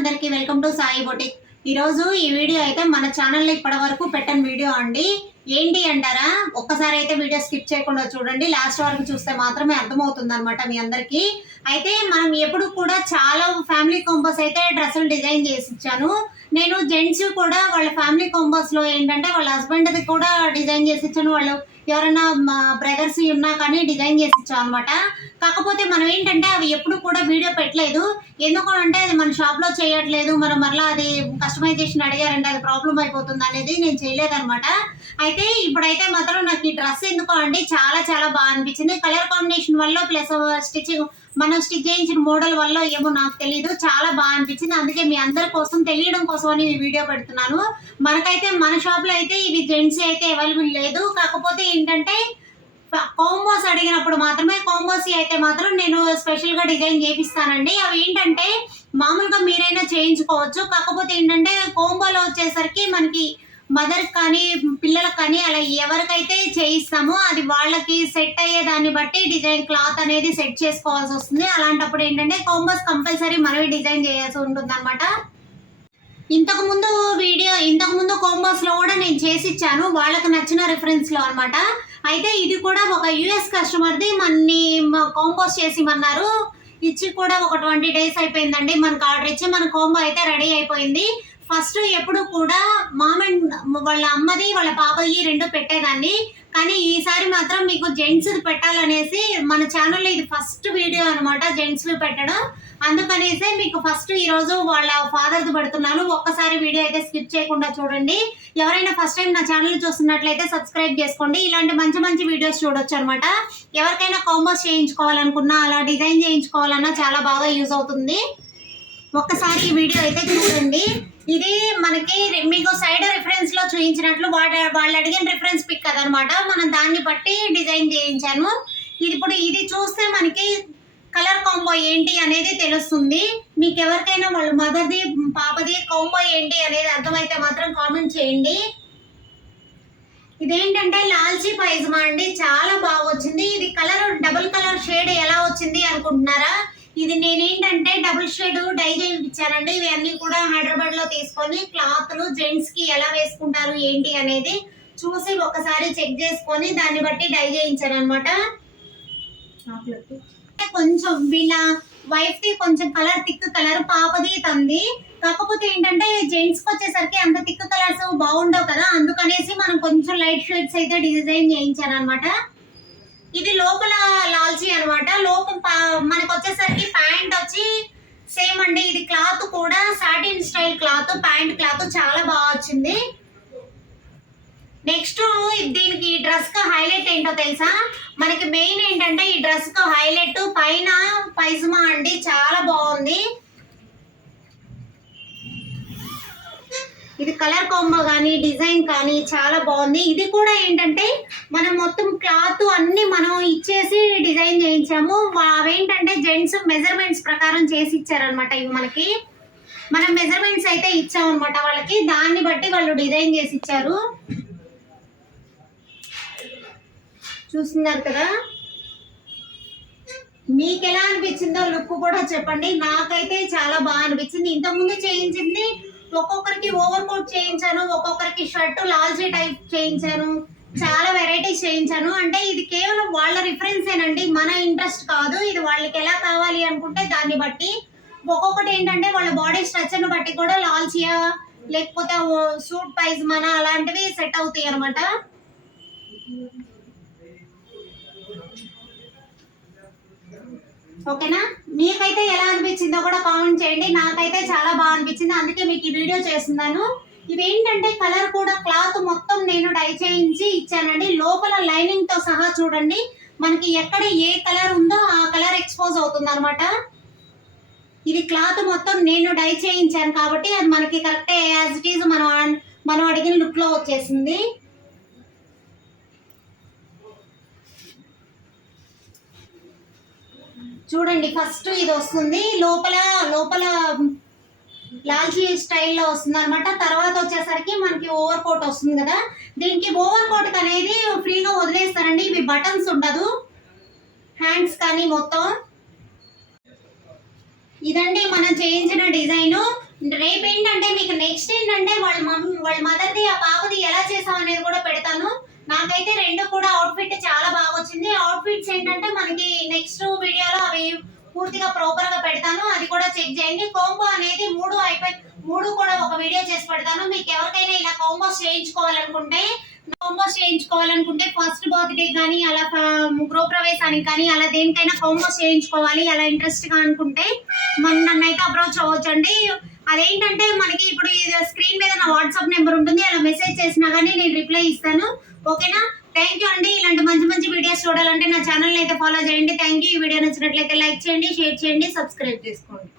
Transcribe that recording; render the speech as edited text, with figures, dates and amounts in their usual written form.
అందరికీ welcome to Sai boutique. ఈరోజు ఈ వీడియో అయితే మన ఛానల్లో ఇప్పటి వరకు పెట్టని వీడియో అండి. ఏంటి అంటారా, ఒక్కసారి అయితే వీడియో స్కిప్ చేయకుండా చూడండి, లాస్ట్ వరకు చూస్తే మాత్రమే అర్థమవుతుంది అనమాట మీ అందరికీ. అయితే మనం ఎప్పుడు కూడా చాలా ఫ్యామిలీ కాంబోస్ అయితే డ్రెస్సులు డిజైన్ చేసి ఇచ్చాను. నేను జెంట్స్ కూడా వాళ్ళ ఫ్యామిలీ కాంబోస్లో ఏంటంటే వాళ్ళ హస్బెండ్ది కూడా డిజైన్ చేసి ఇచ్చాను. వాళ్ళు ఎవరైనా బ్రదర్స్ ఉన్నా కానీ డిజైన్ చేసి ఇచ్చాం అనమాట. కాకపోతే మనం ఏంటంటే అవి ఎప్పుడు కూడా వీడియో పెట్టలేదు. ఎందుకు అంటే అది మన షాప్లో చేయట్లేదు, మనం మరలా అది కస్టమైజేషన్ అడిగారంటే అది ప్రాబ్లం అయిపోతుంది అనేది నేను చేయలేదన్నమాట. అయితే ఇప్పుడైతే మాత్రం నాకు ఈ డ్రెస్ ఎందుకో అండి చాలా చాలా బాగా అనిపించింది. కలర్ కాంబినేషన్ వల్ల ప్లస్ స్టిచ్చింగ్ మనం స్టిచ్ చేయించిన మోడల్ వల్ల ఏమో నాకు తెలీదు, చాలా బాగా అనిపించింది. అందుకే మీ అందరి కోసం తెలియడం కోసం అని ఈ వీడియో పెడుతున్నాను. మనకైతే మన షాప్లో అయితే ఇవి జెంట్స్ అయితే అవైలబుల్ లేదు. కాకపోతే ఏంటంటే కాంబోస్ అడిగినప్పుడు మాత్రమే, కాంబోస్ అయితే మాత్రం నేను స్పెషల్గా డిజైన్ చేపిస్తానండి. అవి ఏంటంటే మామూలుగా మీరైనా చేయించుకోవచ్చు. కాకపోతే ఏంటంటే కాంబోలో వచ్చేసరికి మనకి మదర్కి కానీ పిల్లలకు కానీ అలా ఎవరికైతే చేయిస్తామో అది వాళ్ళకి సెట్ అయ్యే దాన్ని బట్టి డిజైన్ క్లాత్ అనేది సెట్ చేసుకోవాల్సి వస్తుంది. అలాంటప్పుడు ఏంటంటే కాంబోస్ కంపల్సరీ మనమే డిజైన్ చేయాల్సి ఉంటుంది అనమాట. ఇంతకుముందు కాంబోస్లో కూడా నేను చేసి ఇచ్చాను వాళ్ళకి నచ్చిన రిఫరెన్స్లో అనమాట. అయితే ఇది కూడా ఒక యుఎస్ కస్టమర్ది మన్ని కాంబోస్ చేసిమన్నారు. ఇచ్చి కూడా ఒక 20 days అయిపోయిందండి. మనకు ఆర్డర్ ఇచ్చి మన కాంబో అయితే రెడీ అయిపోయింది. ఫస్ట్ ఎప్పుడు కూడా వాళ్ళ అమ్మది వాళ్ళ పాపది 2 పెట్టేదాన్ని, కానీ ఈసారి మాత్రం మీకు జెంట్స్ పెట్టాలనేసి మన ఛానల్లో ఇది ఫస్ట్ వీడియో అనమాట జెంట్స్ పెట్టడం. అందుకనేసే మీకు ఫస్ట్ ఈరోజు వాళ్ళ ఫాదర్ది పెడుతున్నాను. ఒక్కసారి వీడియో అయితే స్కిప్ చేయకుండా చూడండి. ఎవరైనా ఫస్ట్ టైం నా ఛానల్ చూస్తున్నట్లయితే సబ్స్క్రైబ్ చేసుకోండి. ఇలాంటి మంచి మంచి వీడియోస్ చూడొచ్చు అనమాట. ఎవరికైనా కాంబోస్ చేయించుకోవాలనుకున్నా అలా డిజైన్ చేయించుకోవాలన్నా చాలా బాగా యూజ్ అవుతుంది. ఒక్కసారి ఈ వీడియో అయితే చూడండి. ఇది మనకి మీకు సైడ్ రిఫరెన్స్ లో చూపించినట్లు వాళ్ళు అడిగిన రిఫరెన్స్ పిక్ అదనమాట. మనం దాన్ని బట్టి డిజైన్ చేయించాను. ఇప్పుడు ఇది చూస్తే మనకి కలర్ కాంబో ఏంటి అనేది తెలుస్తుంది. మీకు ఎవరికైనా వాళ్ళ మదర్ది పాపది కాంబో ఏంటి అనేది అర్థమైతే మాత్రం కామెంట్ చేయండి. ఇదేంటంటే లాల్చీ పైజమా అండి, చాలా బాగా వచ్చింది. ఇది కలర్ డబుల్ కలర్ షేడ్ ఎలా వచ్చింది అనుకుంటున్నారా? ఇది నేనేంటంటే డబుల్ షేడ్ డై చేయించానండి. ఇవన్నీ కూడా హైదరాబాద్ లో తీసుకొని క్లాత్లు జెంట్స్ కి ఎలా వేసుకుంటారు ఏంటి అనేది చూసి ఒకసారి చెక్ చేసుకొని దాన్ని బట్టి డై చేయించాను అనమాట. కొంచెం వీళ్ళ వైఫ్ ది కొంచెం కలర్ థిక్ కలర్, పాపది తంది. కాకపోతే ఏంటంటే జెంట్స్కి వచ్చేసరికి అంత థిక్ కలర్స్ బాగుండవు కదా, అందుకనేసి మనం కొంచెం లైట్ షేడ్స్ అయితే డిజైన్ చేయించాను అనమాట. ఇది లోపల లాల్చీ అనమాట. లోపల మనకు వచ్చేసరికి ప్యాంట్ వచ్చి సేమ్ అండి. ఇది క్లాత్ కూడా satin style cloth, pant cloth చాలా బాగా వచ్చింది. నెక్స్ట్ దీనికి డ్రెస్ కు హైలైట్ ఏంటో తెలుసా? మనకి మెయిన్ ఏంటంటే ఈ డ్రెస్ కు హైలైట్ పైన పైజమా అండి, చాలా బాగుంది. ఇది కలర్ కాంబో కానీ డిజైన్ కానీ చాలా బాగుంది. ఇది కూడా ఏంటంటే మనం మొత్తం క్లాత్ అన్ని మనం ఇచ్చేసి డిజైన్ చేయించాము. అవేంటంటే జెంట్స్ మెజర్మెంట్స్ ప్రకారం చేసి ఇచ్చారనమాట. ఇవి మనకి మనం మెజర్మెంట్స్ అయితే ఇచ్చామన్నమాట వాళ్ళకి, దాన్ని బట్టి వాళ్ళు డిజైన్ చేసి ఇచ్చారు. చూస్తున్నారు కదా, మీకు ఎలా అనిపించిందో లుక్ కూడా చెప్పండి. నాకైతే చాలా బాగా అనిపించింది. ఇంతకుముందు చేయించింది ఒక్కొక్కరికి ఓవర్ కోట్ చేయించాను, ఒక్కొక్కరికి షర్ట్ లాల్చీ టైప్ చేయించాను, చాలా వెరైటీస్ చేయించాను. అంటే ఇది కేవలం వాళ్ళ రిఫరెన్స్ ఏనండి, మన ఇంట్రెస్ట్ కాదు. ఇది వాళ్ళకి ఎలా కావాలి అనుకుంటే దాన్ని బట్టి ఒక్కొక్కటి ఏంటంటే వాళ్ళ బాడీ స్ట్రక్చర్ని బట్టి కూడా లాల్చియా లేకపోతే సూట్ పైజమానా అలాంటివి సెట్ అవుతాయి అనమాట. ఓకేనా? మీకైతే ఎలా అనిపించిందో కూడా కామెంట్ చేయండి. నాకైతే చాలా బాగా అనిపించింది, అందుకే మీకు ఈ వీడియో చేస్తున్నాను. ఇవేంటంటే కలర్ కూడా క్లాత్ మొత్తం నేను డై చేయించి ఇచ్చానండి. లోపల లైనింగ్ తో సహా చూడండి, మనకి ఎక్కడ ఏ కలర్ ఉందో ఆ కలర్ ఎక్స్పోజ్ అవుతుంది అనమాట. ఇది క్లాత్ మొత్తం నేను డై చేయించాను కాబట్టి అది మనకి కరెక్ట్ యాజ్ ఇట్ ఈజ్ మనం అడిగిన లుక్ లో వచ్చేసింది. చూడండి, ఫస్ట్ ఇది వస్తుంది లోపల లాల్చీ స్టైల్లో వస్తుంది అనమాట. తర్వాత వచ్చేసరికి మనకి ఓవర్ కోట్ వస్తుంది కదా, దీనికి ఓవర్ కోట్ అనేది ఫ్రీగా వదిలేస్తారండి. ఇవి బటన్స్ ఉండదు, హ్యాండ్స్ కానీ మొత్తం ఇదండి మనం చేయించిన డిజైన్. రేపు ఏంటంటే మీకు నెక్స్ట్ ఏంటంటే వాళ్ళ మదర్ది ఆ పాపది ఎలా చేసాం అనేది కూడా పెడతాను. నాకైతే రెండు కూడా అవుట్ఫిట్ చాలా బాగా వచ్చింది. అవుట్ఫిట్స్ ఏంటంటే మనకి నెక్స్ట్ వీడియోలో అవి పూర్తిగా ప్రాపర్ గా పెడతాను, అది కూడా చెక్ చేయండి. కాంబో అనేది మూడు కూడా ఒక వీడియో చేసి పెడతాను. మీకు ఎవరికైనా ఇలా కాంబోస్ చేయించుకోవాలనుకుంటే ఫస్ట్ బర్త్డే కానీ అలా గృహప్రవేశానికి కానీ అలా దేనికైనా కాంబోస్ చేయించుకోవాలి అలా ఇంట్రెస్ట్ గా అనుకుంటే నన్ను అయితే అప్రోచ్ అవ్వచ్చండి. అదేంటంటే మనకి ఇప్పుడు స్క్రీన్ మీద నా వాట్సాప్ నెంబర్ ఉంటుంది, అలా మెసేజ్ చేసినా కానీ నేను రిప్లై ఇస్తాను. ఓకేనా? థ్యాంక్ యూ అండి. ఇలాంటి మంచి మంచి వీడియోస్ చూడాలంటే నా ఛానల్ అయితే ఫాలో చేయండి. Thank you. ఈ వీడియో నచ్చినట్లయితే లైక్ చేయండి, షేర్ చేయండి, సబ్స్క్రైబ్ చేసుకోండి.